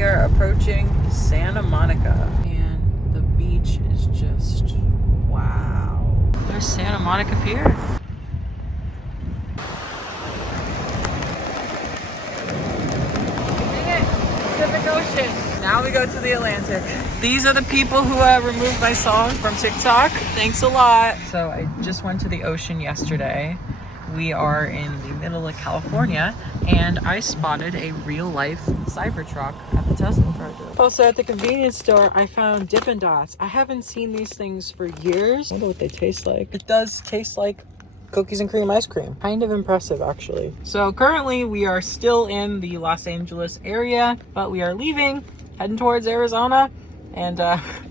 we are approaching Santa Monica, and the beach is just wow. There's Santa Monica Pier. Dang it, Pacific Ocean. Now we go to the Atlantic. These are the people who removed my song from TikTok. Thanks a lot. So I just went to the ocean yesterday. We are in the middle of California, and I spotted a real-life Cybertruck at the Tesla project. Also at the convenience store, I found Dippin' Dots. I haven't seen these things for years. I wonder what they taste like. It does taste like cookies and cream ice cream. Kind of impressive, actually. So currently, we are still in the Los Angeles area, but we are leaving, heading towards Arizona, and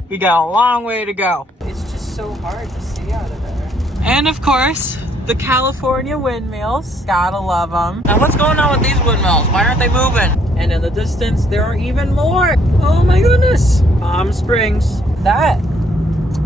we got a long way to go. It's just so hard to see out of there. And of course, the California windmills. Gotta love them. Now what's going on with these windmills? Why aren't they moving? And in the distance, there are even more. Oh my goodness. Palm Springs. That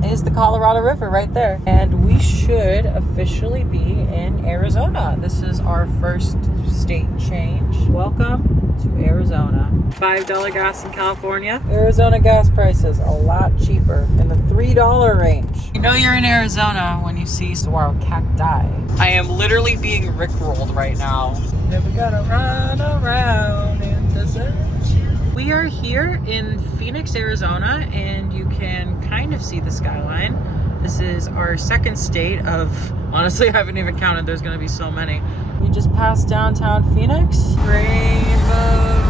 is the Colorado River right there. And we should officially be in Arizona. This is our first state change. Welcome to Arizona. $5 gas in California. Arizona gas prices a lot cheaper, in the $3 range. You know you're in Arizona when you see saguaro cacti. I am literally being rickrolled right now. Never gonna run around in the sun. We are here in Phoenix, Arizona, and you can kind of see the skyline. This is our second state of, honestly, I haven't even counted. There's gonna be so many. We just passed downtown Phoenix. Rainbow.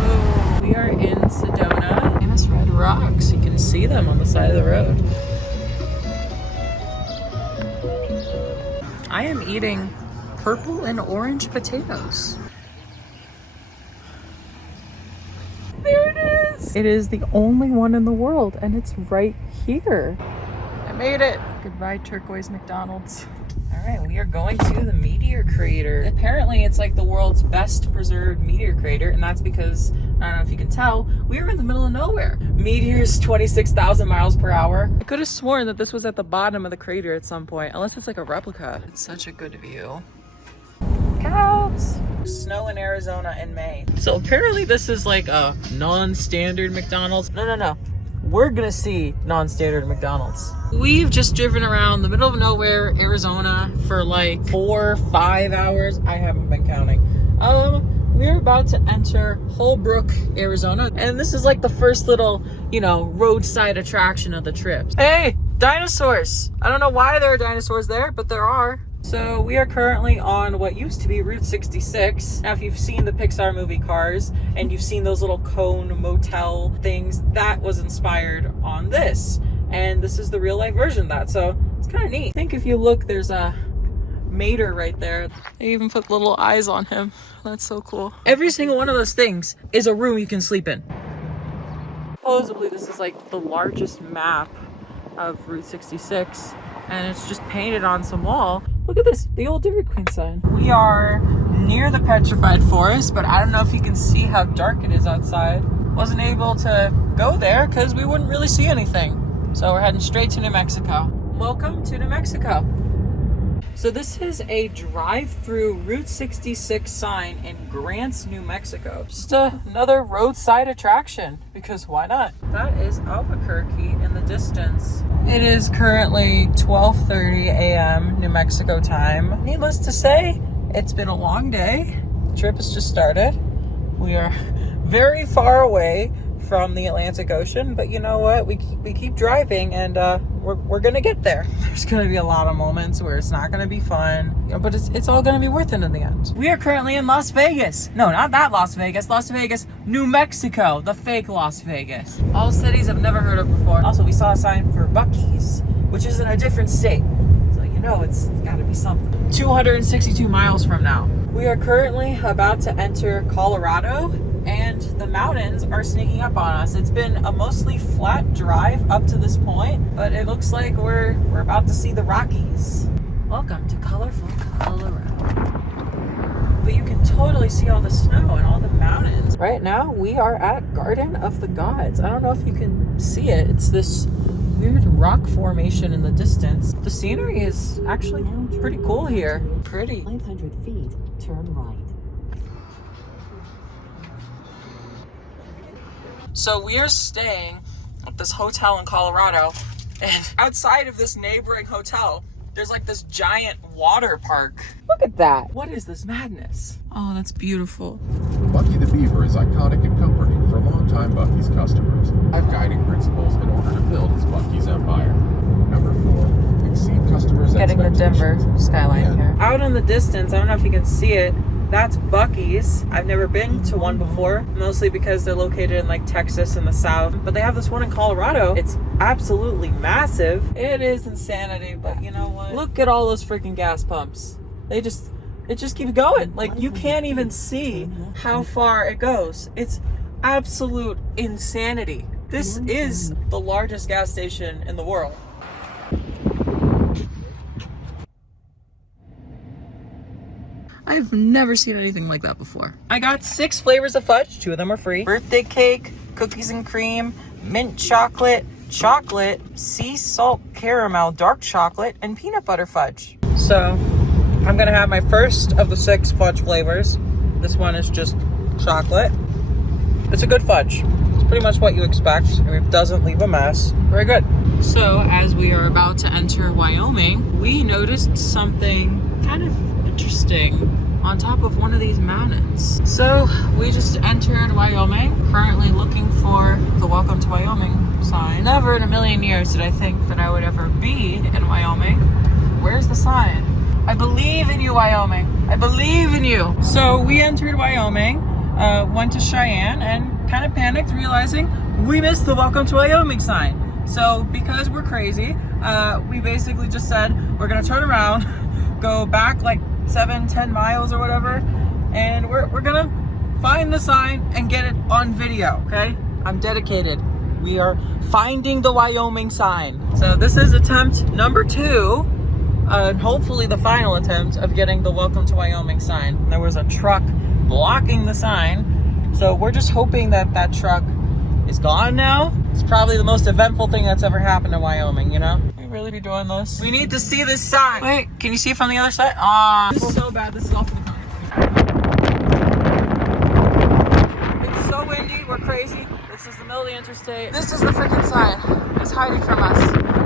We are in Sedona. Famous red rocks. You can see them on the side of the road. I am eating purple and orange potatoes. There it is. It is the only one in the world, and it's right here. I made it. Goodbye, turquoise McDonald's. All right, we are going to the meteor crater. Apparently, it's like the world's best preserved meteor crater, and that's because, I don't know if you can tell, we are in the middle of nowhere. Meteors 26,000 miles per hour. I could have sworn that this was at the bottom of the crater at some point, unless it's like a replica. It's such a good view. Cows! Snow in Arizona in May. So apparently this is like a non-standard McDonald's. No. We're gonna see non-standard McDonald's. We've just driven around the middle of nowhere, Arizona, for like 4 or 5 hours. I haven't been counting. We're about to enter Holbrook, Arizona, and this is like the first little, roadside attraction of the trip. Hey, dinosaurs! I don't know why there are dinosaurs there, but there are. So we are currently on what used to be Route 66. Now, if you've seen the Pixar movie Cars and you've seen those little cone motel things, that was inspired on this. And this is the real life version of that. So it's kind of neat. I think if you look, there's a meteor right there. They even put little eyes on him. That's so cool. Every single one of those things is a room you can sleep in. Supposedly, this is like the largest map of Route 66. And it's just painted on some wall. Look at this, the old Dairy Queen sign. We are near the petrified forest, but I don't know if you can see how dark it is outside. Wasn't able to go there because we wouldn't really see anything. So we're heading straight to New Mexico. Welcome to New Mexico. So this is a drive-through Route 66 sign in Grants, New Mexico. Just another roadside attraction, because why not? That is Albuquerque in the distance. It is currently 12:30 a.m. New Mexico time. Needless to say, it's been a long day. The trip has just started. We are very far away from the Atlantic Ocean, but you know what? We keep driving, and we're gonna get there. There's gonna be a lot of moments where it's not gonna be fun, but it's all gonna be worth it in the end. We are currently in Las Vegas. No, not that Las Vegas. Las Vegas, New Mexico, the fake Las Vegas. All cities I've never heard of before. Also, we saw a sign for Buc-ee's, which is in a different state. So it's gotta be something. 262 miles from now. We are currently about to enter Colorado, and the mountains are sneaking up on us. It's been a mostly flat drive up to this point, but it looks like we're about to see the Rockies. Welcome to colorful Colorado. But you can totally see all the snow and all the mountains. Right now, we are at Garden of the Gods. I don't know if you can see it. It's this weird rock formation in the distance. The scenery is actually pretty cool here. Pretty. 500 feet, turn right. So we are staying at this hotel in Colorado, and outside of this neighboring hotel, there's like this giant water park. Look at that. What is this madness? Oh, that's beautiful. Bucky the Beaver is iconic and comforting for longtime Bucky's customers. 5 guiding principles in order to build his Bucky's empire. Number 4, exceed customers' Getting the Denver expectations. skyline here. Out in the distance, I don't know if you can see it, that's Bucky's. I've never been to one before, mostly because they're located in like Texas in the south. But they have this one in Colorado. It's absolutely massive. It is insanity, but you know what? Look at all those freaking gas pumps. It just keeps going. Like, you can't even see how far it goes. It's absolute insanity. This is the largest gas station in the world. I've never seen anything like that before. I got 6 flavors of fudge. 2 of them are free. Birthday cake, cookies and cream, mint chocolate, sea salt caramel, dark chocolate, and peanut butter fudge. So I'm gonna have my first of the 6 fudge flavors. This one is just chocolate. It's a good fudge. It's pretty much what you expect. It doesn't leave a mess. Very good. So as we are about to enter Wyoming, we noticed something kind of interesting on top of one of these mountains. So we just entered Wyoming, currently looking for the Welcome to Wyoming sign. Never in a million years did I think that I would ever be in Wyoming. Where's the sign? I believe in you, Wyoming. I believe in you. So we entered Wyoming, went to Cheyenne, and kind of panicked, realizing we missed the Welcome to Wyoming sign. So because we're crazy, we basically just said we're gonna turn around, go back like 7-10 miles or whatever, and we're gonna find the sign and get it on video. Okay, I'm dedicated. We are finding the Wyoming sign. So this is attempt number 2, and hopefully the final attempt of getting the Welcome to Wyoming sign. There was a truck blocking the sign, so we're just hoping that that truck is gone now. It's probably the most eventful thing that's ever happened in Wyoming, you know? We really be doing this? We need to see this sign. Wait, can you see it from the other side? This is so bad. This is all for the comments. It's so windy. We're crazy. This is the middle of the interstate. This is the freaking sign. It's hiding from us.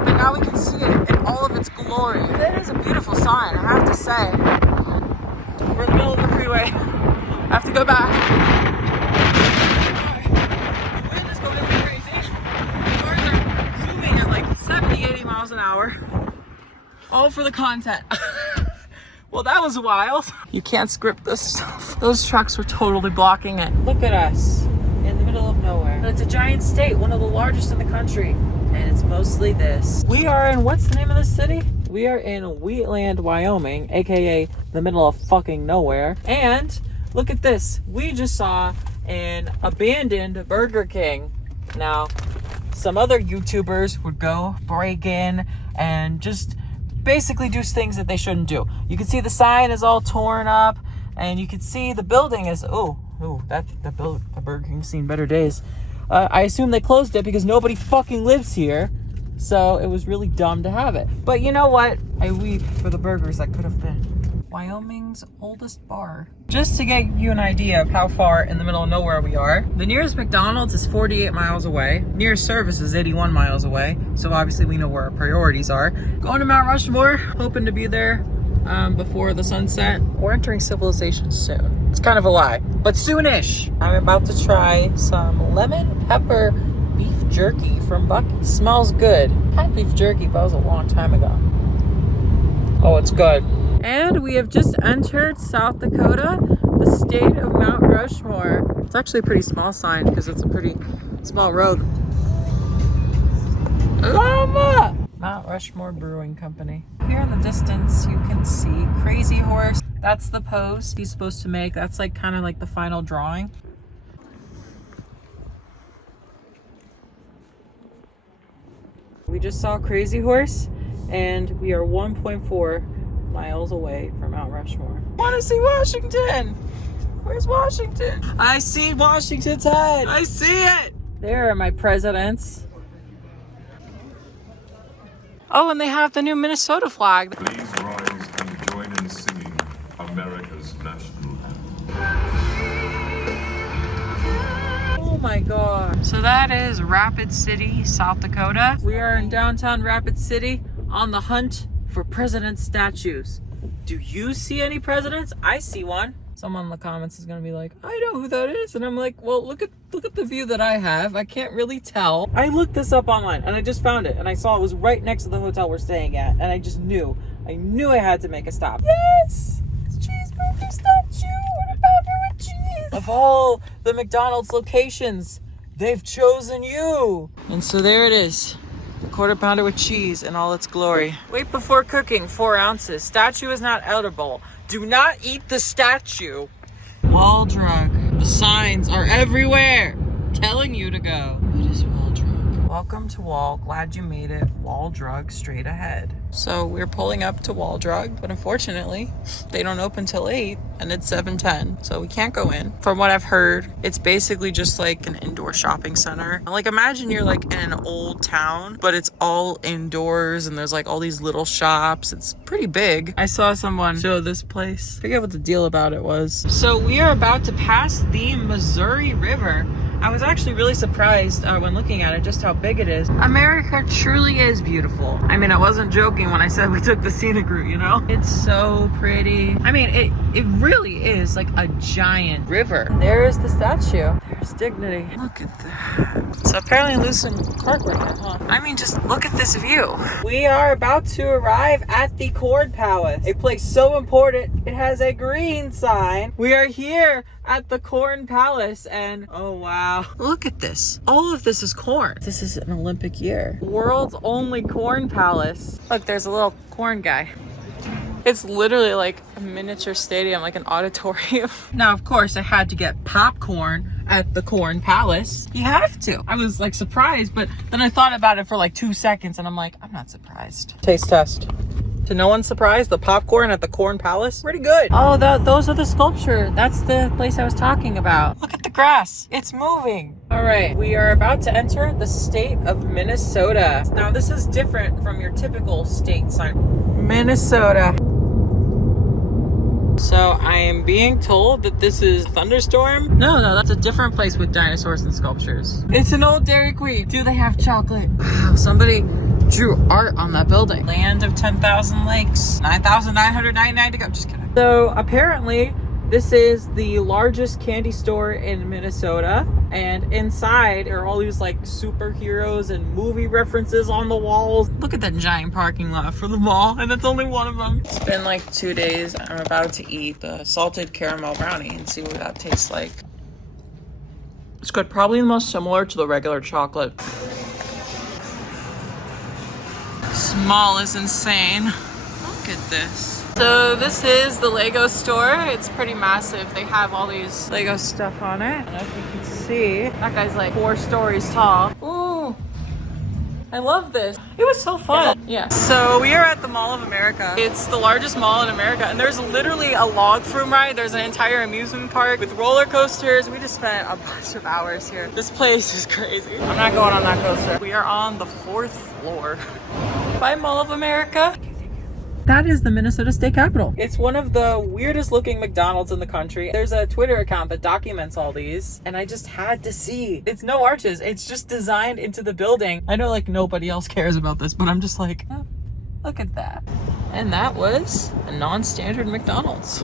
But now we can see it in all of its glory. It is a beautiful sign, I have to say. We're in the middle of the freeway. I have to go back. An hour, all for the content. Well, that was wild. You can't script this stuff. Those trucks were totally blocking it. Look at us in the middle of nowhere. And it's a giant state, one of the largest in the country, and it's mostly this. We are in, what's the name of this city? We are in Wheatland, Wyoming, aka the middle of fucking nowhere. And look at this. We just saw an abandoned Burger King. Now, some other YouTubers would go break in and just basically do things that they shouldn't do. You can see the sign is all torn up, and you can see the building is, the Burger King's seen better days. I assume they closed it because nobody fucking lives here, so it was really dumb to have it. But you know what? I weep for the burgers that could have been. Wyoming's oldest bar. Just to get you an idea of how far in the middle of nowhere we are, the nearest McDonald's is 48 miles away. Nearest service is 81 miles away. So obviously we know where our priorities are. Going to Mount Rushmore, hoping to be there before the sunset. We're entering civilization soon. It's kind of a lie, but soonish. I'm about to try some lemon pepper beef jerky from Bucky's. Smells good. I had beef jerky, but that was a long time ago. Oh, it's good. And we have just entered South Dakota, the state of Mount Rushmore. It's actually a pretty small sign because it's a pretty small road. Llama! Mount Rushmore Brewing Company. Here in the distance, you can see Crazy Horse. That's the pose he's supposed to make. That's like kind of like the final drawing. We just saw Crazy Horse, and we are 1.4 miles away from Mount Rushmore. I want to see Washington. Where's Washington? I see Washington's head. I see it. There are my presidents. Oh, and they have the new Minnesota flag. Please rise and join in singing America's national anthem. Oh my god. So that is Rapid City, South Dakota. We are in downtown Rapid City on the hunt for president statues. Do you see any presidents? I see one. Someone in the comments is gonna be like, I know who that is. And I'm like, well, look at the view that I have. I can't really tell. I looked this up online and I just found it and I saw it was right next to the hotel we're staying at. And I just knew. I knew I had to make a stop. Yes! It's Cheeseburger statue and a pounder with cheese. Of all the McDonald's locations, they've chosen you. And so there it is. The quarter pounder with cheese in all its glory. Wait before cooking, 4 ounces. Statue is not edible. Do not eat the statue. Wall drug. The signs are everywhere telling you to go. What is Wall drug? Welcome to Wall. Glad you made it. Wall drug straight ahead. So we're pulling up to Wall drug, but unfortunately they don't open till 8 and it's 7:10. So we can't go in. From what I've heard, it's basically just like an indoor shopping center. Like imagine you're like in an old town, but it's all indoors and there's like all these little shops. It's pretty big. I saw someone show this place. I forget what the deal about it was. So we are about to pass the Missouri River. I was actually really surprised when looking at it just how big it is. America truly is beautiful. I mean, I wasn't joking when I said we took the scenic route, you know? It's so pretty. I mean, it really is like a giant river. There is the statue. There's Dignity. Look at that. So apparently losing carpet, huh? I mean, just look at this view. We are about to arrive at the Corn Palace, a place so important it has a green sign. We are here at the Corn Palace and oh wow, look at this. All of this is corn. This is an Olympic year. World's only corn palace. Look, there's a little corn guy. It's literally like a miniature stadium, like an auditorium. Now, of course, I had to get popcorn at the Corn Palace. You have to. I was like surprised, but then I thought about it for like 2 seconds and I'm like, I'm not surprised. Taste test. To no one's surprise, the popcorn at the Corn Palace, pretty good. Oh, those are the sculpture. That's the place I was talking about. Look at the grass. It's moving. All right, we are about to enter the state of Minnesota. Now, this is different from your typical state sign. Minnesota. So I am being told that this is Thunderstorm. No, that's a different place with dinosaurs and sculptures. It's an old Dairy Queen. Do they have chocolate? Wow, somebody drew art on that building. Land of 10,000 lakes, 9,999 to go. Just kidding. So apparently this is the largest candy store in Minnesota, and inside there are all these like superheroes and movie references on the walls. Look at that giant parking lot for the mall, and that's only one of them. It's been like 2 days. I'm about to eat the salted caramel brownie and see what that tastes like. It's good. Probably the most similar to the regular chocolate. Small is insane. Look at this. So this is the Lego store. It's pretty massive. They have all these Lego stuff on it. I don't know if you can see. That guy's like 4 stories tall. Ooh, I love this. It was so fun. Yeah. So we are at the Mall of America. It's the largest mall in America, and there's literally a log flume ride. There's an entire amusement park with roller coasters. We just spent a bunch of hours here. This place is crazy. I'm not going on that coaster. We are on the 4th floor. By Mall of America. That is the Minnesota State Capitol. It's one of the weirdest looking McDonald's in the country. There's a Twitter account that documents all these, and I just had to see. It's no arches. It's just designed into the building. I know like nobody else cares about this, but I'm just like, oh, look at that. And that was a non-standard McDonald's.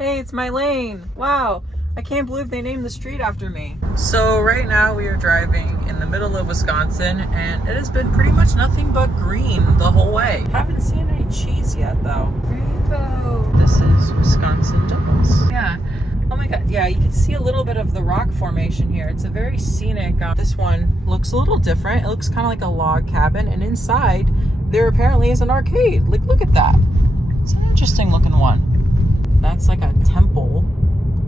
Hey, it's my lane. Wow. I can't believe they named the street after me. So right now we are driving in the middle of Wisconsin, and it has been pretty much nothing but green the whole way. Haven't seen any cheese yet though. Rainbow. This is Wisconsin Dells. Yeah. Oh my god. Yeah, you can see a little bit of the rock formation here. It's a very scenic. This one looks a little different. It looks kind of like a log cabin, and inside there apparently is an arcade. Like, look at that. It's an interesting looking one. That's like a temple.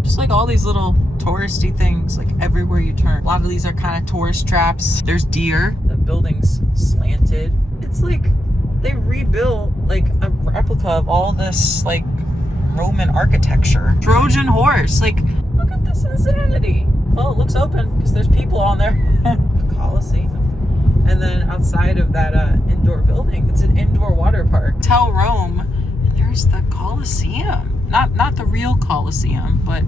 Just like all these little touristy things, like everywhere you turn. A lot of these are kind of tourist traps. There's deer. The building's slanted. It's like they rebuilt like a replica of all this like Roman architecture. Trojan horse. Like, look at this insanity. Well, it looks open because there's people on there. The Coliseum. And then outside of that indoor building, it's an indoor water park. Tell Rome. And there's the Coliseum. Not the real Coliseum, but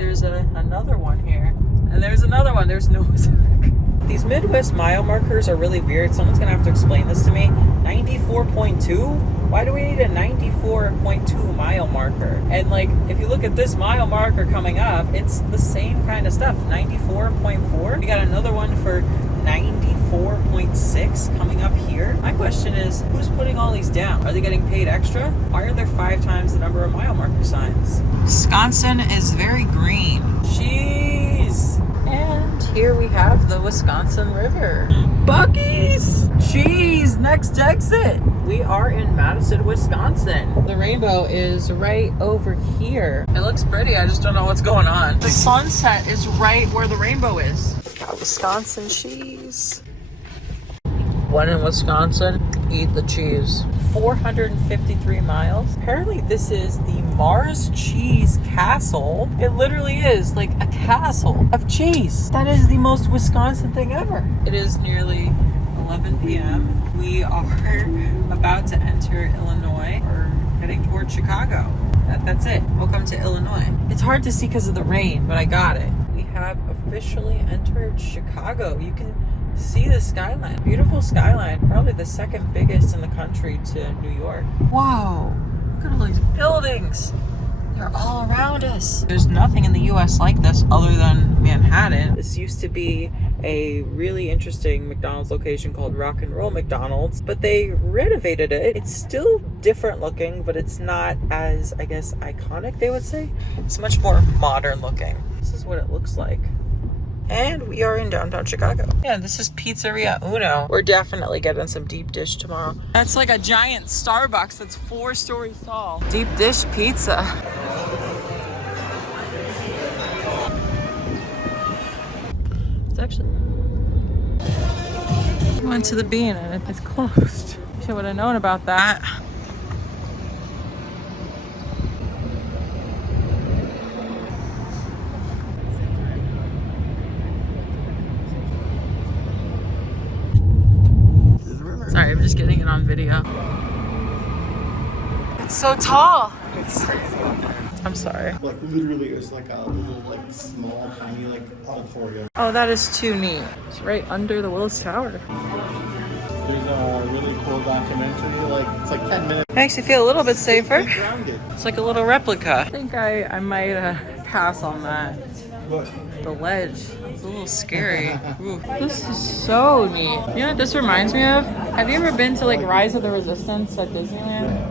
There's another one here. And there's another one. There's Noah's Ark. These Midwest mile markers are really weird. Someone's going to have to explain this to me. 94.2? Why do we need a 94.2 mile marker? And like, if you look at this mile marker coming up, it's the same kind of stuff. 94.4. We got another one for 94.6 coming up here. My question is, who's putting all these down? Are they getting paid extra? Why are there 5 times the number of mile marker signs? Wisconsin is very green. Cheese! And here we have the Wisconsin River. Buc-ee's! Cheese! Next exit! We are in Madison, Wisconsin. The rainbow is right over here. It looks pretty, I just don't know what's going on. The sunset is right where the rainbow is. Got Wisconsin cheese. When in Wisconsin, eat the cheese. 453 miles. Apparently this is the Mars Cheese Castle. It literally is like a castle of cheese. That is the most Wisconsin thing ever. It is nearly 11 p.m. We are about to enter Illinois. We're heading towards Chicago. That's it. Welcome to Illinois. It's hard to see because of the rain, but I got it. We have officially entered Chicago. You can see the skyline. Beautiful skyline. Probably the second biggest in the country to New York. Wow. Look at all these buildings. They're all around us. There's nothing in the US like this other than Manhattan. This used to be a really interesting McDonald's location called Rock and Roll McDonald's, but they renovated it. It's still different looking, but it's not as, I guess, iconic, they would say. It's much more modern looking. This is what it looks like. And we are in downtown Chicago. Yeah, this is Pizzeria Uno. We're definitely getting some deep dish tomorrow. That's like a giant Starbucks that's 4 stories tall. Deep dish pizza. It's actually... I went to the Bean and it's closed. Should would have known about that. Sorry, I'm just getting it on video. It's so tall. It's crazy. I'm sorry. Like literally, it's like a little, like small, tiny, like auditorium. Oh, that is too neat. It's right under the Willis Tower. There's a really cool documentary. Like it's like 10 minutes. It makes you feel a little bit safer. Stay grounded. It's like a little replica. I think I might pass on that. What? The ledge. It's a little scary. Ooh. This is so neat. You know what this reminds me of? Have you ever been to like Rise of the Resistance at Disneyland?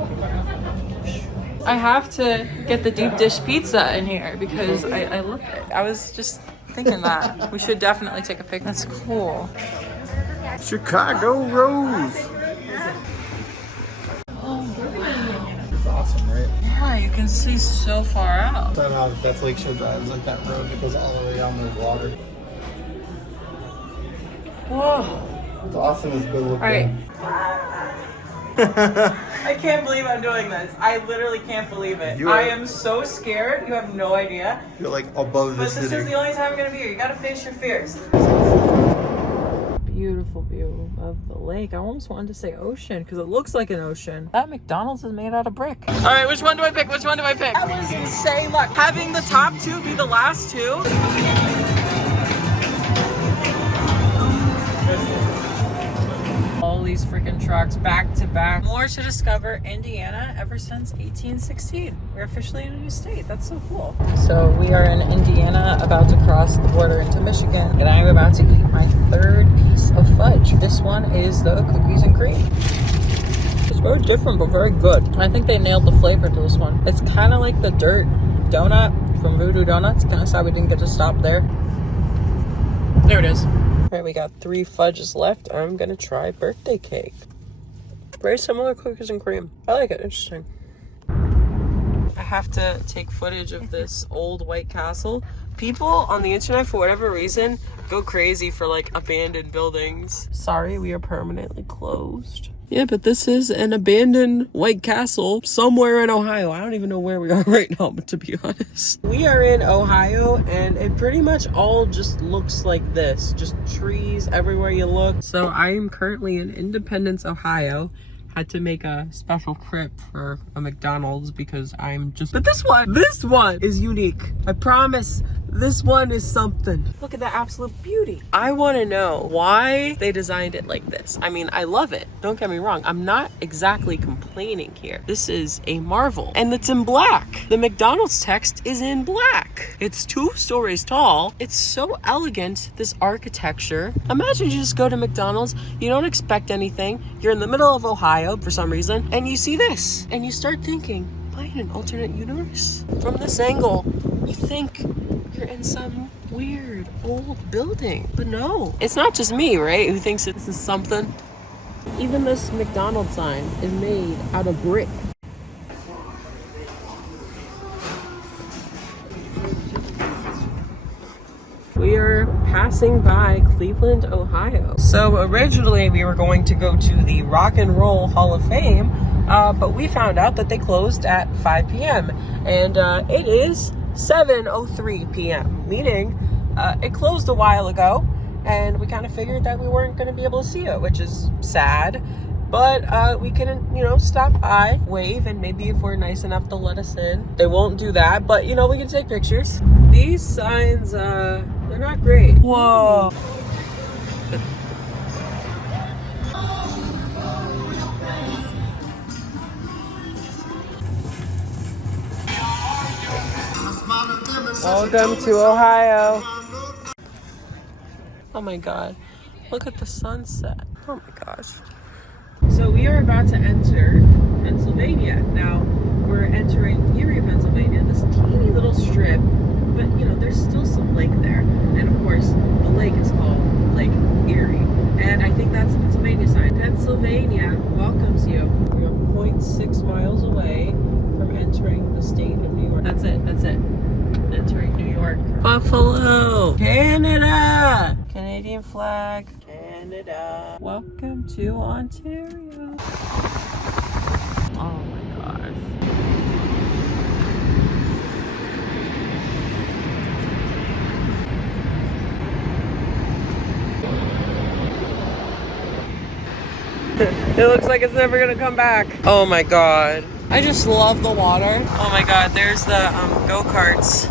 I have to get the deep dish pizza in here because I love it. I was just thinking that. We should definitely take a pic. That's cool. Chicago Rose. It's awesome, right? Yeah, you can see so far out. That's Lakeshore Drive. It's like that road that goes all the way down the water. Whoa. It's awesome. It's good looking. All right. I can't believe I'm doing this. I literally can't believe it. I am so scared. You have no idea. You're like above the But city. this is the only time I'm going to be here. You got to face your fears. Beautiful view of the lake. I almost wanted to say ocean because it looks like an ocean. That McDonald's is made out of brick. All right, which one do I pick? Which one do I pick? That was insane luck. Having the top 2 be the last 2. All these freaking trucks back to back. More to discover Indiana ever since 1816. We're officially in a new state. That's so cool. So we are in Indiana, about to cross the border into Michigan, and I'm about to eat my 3rd piece of fudge. This one is the cookies and cream. It's very different, but very good. I think they nailed the flavor to this one. It's kind of like the dirt donut from Voodoo Donuts. Kind of sad we didn't get to stop there. There it is. All right, we got 3 fudges left. I'm gonna try birthday cake. Very similar cookies and cream. I like it, interesting. I have to take footage of this old White Castle. People on the internet, for whatever reason, go crazy for like abandoned buildings. Sorry, we are permanently closed. Yeah, but this is an abandoned White Castle somewhere in Ohio. I don't even know where we are right now, but to be honest. We are in Ohio, and it pretty much all just looks like this. Just trees everywhere you look. So I am currently in Independence, Ohio, Had to make a special trip for a McDonald's because I'm just, but this one is unique. I promise. This one is something. Look at that absolute beauty. I want to know why they designed it like this. I mean, I love it. Don't get me wrong. I'm not exactly complaining here. This is a marvel and it's in black. The McDonald's text is in black. It's 2 stories tall. It's so elegant, this architecture. Imagine you just go to McDonald's. You don't expect anything. You're in the middle of Ohio for some reason and you see this and you start thinking, am I in an alternate universe? From this angle, you think you're in some weird old building. But no, it's not just me, right, who thinks this is something. Even this McDonald's sign is made out of brick. We are passing by Cleveland, Ohio. So originally we were going to go to the Rock and Roll Hall of Fame, but we found out that they closed at 5 p.m. and it is 7:03 p.m., meaning it closed a while ago, and we kind of figured that we weren't going to be able to see it, which is sad. But we can, you know, stop by, wave, and maybe if we're nice enough to let us in. They won't do that, but, you know, we can take pictures. These signs, they're not great. Whoa. Welcome to Ohio. Oh my God, look at the sunset. Oh my gosh. So we are about to enter Pennsylvania. Now, we're entering Erie, Pennsylvania, this teeny little strip, but you know, there's still some lake there. And of course, the lake is called Lake Erie. And I think that's a Pennsylvania sign. Pennsylvania welcomes you. We're 0.6 miles away from entering the state of New York. That's it. Entering New York. Buffalo, Canada. Canadian flag, Canada. Welcome to Ontario. Oh my gosh. It looks like it's never gonna come back. Oh my God. I just love the water. Oh my God, there's the go-karts.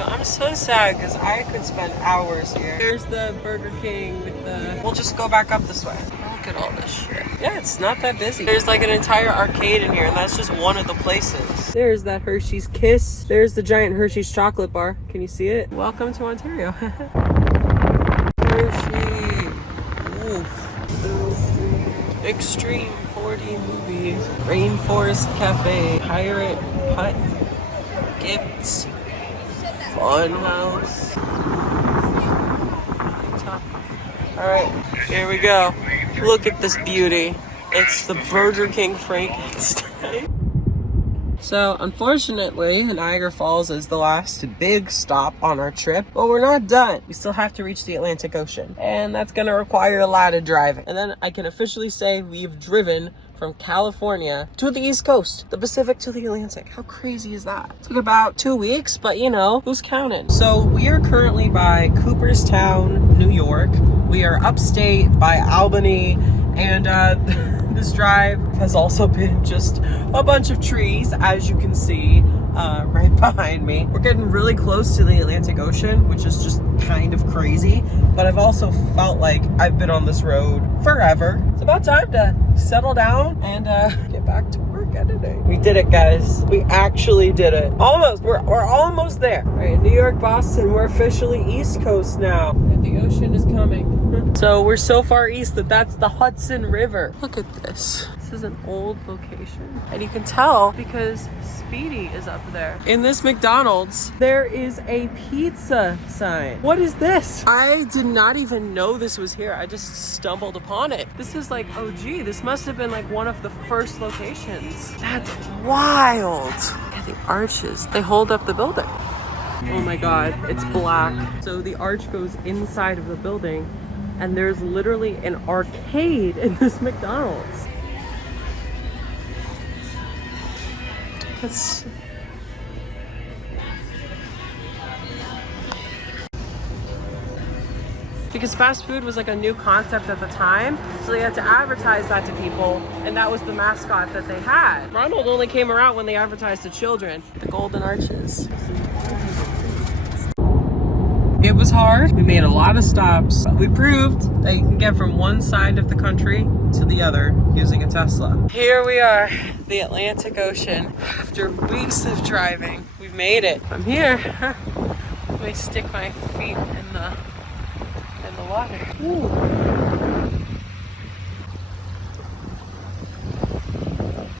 I'm so sad because I could spend hours here. There's the Burger King with the... We'll just go back up this way. Look at all this shit. Yeah, it's not that busy. There's like an entire arcade in here and that's just one of the places. There's that Hershey's Kiss. There's the giant Hershey's chocolate bar. Can you see it? Welcome to Ontario. Hershey. Oof. Extreme 4D movie. Rainforest Cafe. Pirate Hut. Gifts. Fun house. Alright, here we go. Look at this beauty. It's the Burger King Frankenstein. So, unfortunately, Niagara Falls is the last big stop on our trip, but we're not done. We still have to reach the Atlantic Ocean, and that's gonna require a lot of driving. And then I can officially say we've driven from California to the East Coast, the Pacific to the Atlantic. How crazy is that? It took about 2 weeks, but you know, who's counting? So we are currently by Cooperstown, New York. We are upstate by Albany, and this drive has also been just a bunch of trees, as you can see right behind me. We're getting really close to the Atlantic Ocean, which is just kind of crazy, but I've also felt like I've been on this road forever. It's about time to settle down and get back to work editing. We did it, guys. We actually did it. Almost. We're almost there. All right, New York, Boston, we're officially East Coast now. And the ocean is coming. So we're so far east that that's the Hudson River. Look at this. This is an old location. And you can tell because Speedy is up there. In this McDonald's, there is a pizza sign. What is this? I did not even know this was here. I just stumbled upon it. This is like, oh gee, this must have been like one of the first locations. That's wild. And the arches, they hold up the building. Oh my God, it's black. So the arch goes inside of the building and there's literally an arcade in this McDonald's. That's... because fast food was like a new concept at the time. So they had to advertise that to people, and that was the mascot that they had. Ronald only came around when they advertised to children. The Golden Arches. It was hard. We made a lot of stops, but we proved that you can get from one side of the country to the other using a Tesla. Here we are, the Atlantic Ocean. After weeks of driving, we've made it. I'm here. Let me stick my feet in the water. Ooh.